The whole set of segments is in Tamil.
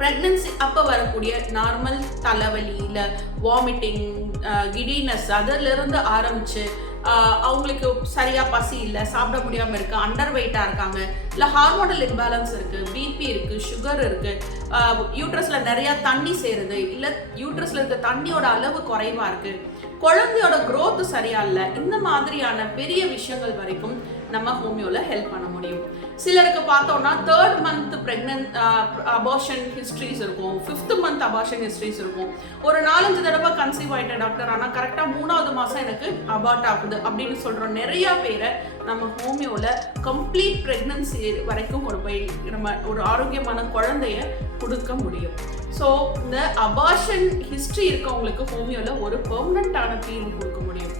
ப்ரெக்னன்சி அப்போ வரக்கூடிய நார்மல் தலைவலி இல்லை வாமிட்டிங், கிடினஸ் அதிலிருந்து ஆரம்பித்து அவங்களுக்கு சரியாக பசி இல்லை, சாப்பிட முடியாமல் இருக்குது, அண்டர் வெயிட்டாக இருக்காங்க, இல்லை ஹார்மோனல் இம்பேலன்ஸ் இருக்குது, பிபி இருக்குது, சுகர் இருக்குது, யூட்ரஸில் நிறையா தண்ணி சேருது, இல்லை யூட்ரஸில் இருக்க தண்ணியோட அளவு குறைவாக இருக்குது, குழந்தையோட growth சரியா இல்லை, இந்த மாதிரியான பெரிய விஷயங்கள் வரைக்கும் நம்ம ஹோமியோவில் ஹெல்ப் பண்ண முடியும். சிலருக்கு பார்த்தோம்னா 3rd month pregnant abortion histories இருக்கும், 5th month அபார்ஷன் ஹிஸ்ட்ரிஸ் இருக்கும். ஒரு 4-5 தடவை கன்சீவ் ஆகிட்டேன் டாக்டர், ஆனால் கரெக்டாக 3வது மாதம் எனக்கு அபார்ட் ஆகுது அப்படின்னு சொல்கிறோம் நிறையா பேரை நம்ம ஹோமியோவில் கம்ப்ளீட் ப்ரெக்னன்சி வரைக்கும் கொண்டு போய் நம்ம ஒரு ஆரோக்கியமான குழந்தைய கொடுக்க முடியும். ஸோ இந்த அபார்ஷன் ஹிஸ்ட்ரி இருக்கவங்களுக்கு ஹோமியோவில் ஒரு பெர்மனண்ட்டான தீர்வு கொடுக்க முடியும்.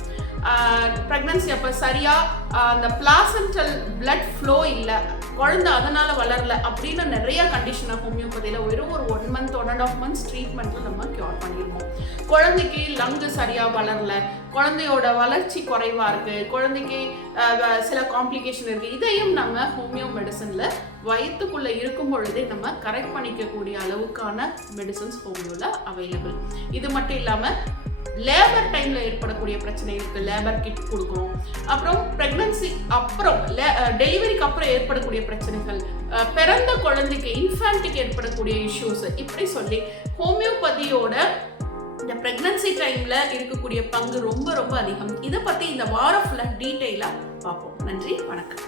ப்ரெக்னன்சி அப்போ சரியாக அந்த பிளாசென்டல் பிளட் ஃப்ளோ இல்லை, குழந்தை அதனால் வளரல அப்படின்னு நிறைய கண்டிஷனை ஹோமியோபதியில் வெறும் ஒரு 1 month 1.5 months ட்ரீட்மெண்ட்டில் நம்ம க்யூர் பண்ணியிருக்கோம். குழந்தைக்கு லங்கு சரியாக வளரல, குழந்தையோட வளர்ச்சி குறைவாக இருக்குது, குழந்தைக்கு சில காம்ப்ளிகேஷன் இருக்குது, இதையும் நம்ம ஹோமியோ மெடிசனில் வயிற்றுக்குள்ளே இருக்கும் பொழுதே நம்ம கரெக்ட் பண்ணிக்கக்கூடிய அளவுக்கான மெடிசன்ஸ் ஹோமியோவில் அவைலபிள். இது மட்டும் இல்லாமல் லேபர் டைமில் ஏற்படக்கூடிய பிரச்சனைகளுக்கு லேபர் கிட் கொடுக்குறோம். அப்புறம் ப்ரெக்னன்சி அப்புறம் டெலிவரிக்கு அப்புறம் ஏற்படக்கூடிய பிரச்சனைகள், பிறந்த குழந்தைக்கு இன்ஃபேண்ட்டுக்கு ஏற்படக்கூடிய இஷ்யூஸ், இப்படி சொல்லி ஹோமியோபதியோட இந்த ப்ரெக்னன்சி டைமில் இருக்கக்கூடிய பங்கு ரொம்ப ரொம்ப அதிகம். இதை பற்றி இந்த வாரம் ஃபுல்லாக டீட்டெயிலாக பார்ப்போம். நன்றி, வணக்கம்.